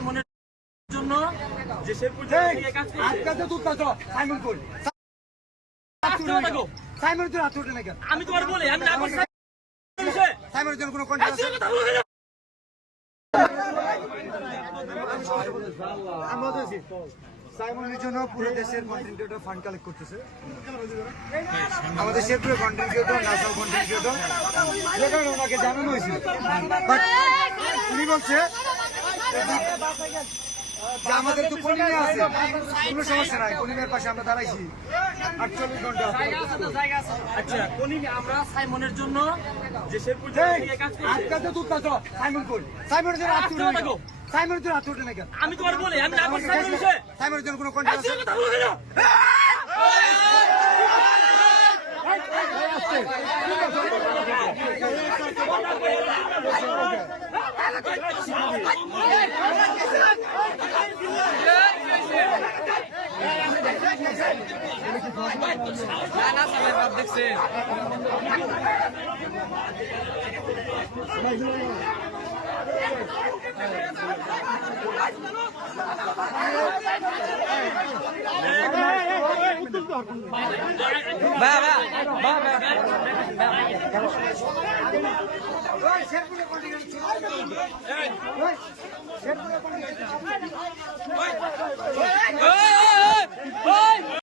সাইমনের জন্য যে শেরপুর কাজ আমি তোমার বলি আমি সাইমনের জন্য কোনো সাইমনের জন্য পুরো দেশের কন্টেন্ট ক্রিয়েটর ফান্ড কালেক্ট করতেছে। আমাদের শেরপুরের content creator, national content creator, যে কারণে ওনাকে জানানো হয়েছিল, বাট উনি বলছে যে আমাদের তো কলিমে আছে, কোনো সমস্যা নাই, কলিমের পাশে আমরা দাঁড়াইছি 48 ঘন্টা। আচ্ছা কলিমে আমরা সাইমনের জন্য যে শেরপুর সাইমনের জন্য আত্মীয় নাকি আমি তোমার বলি আমি সাইমনের জন্য কোনো কন্টেন্ট আছে? দেখছে শেরপুরের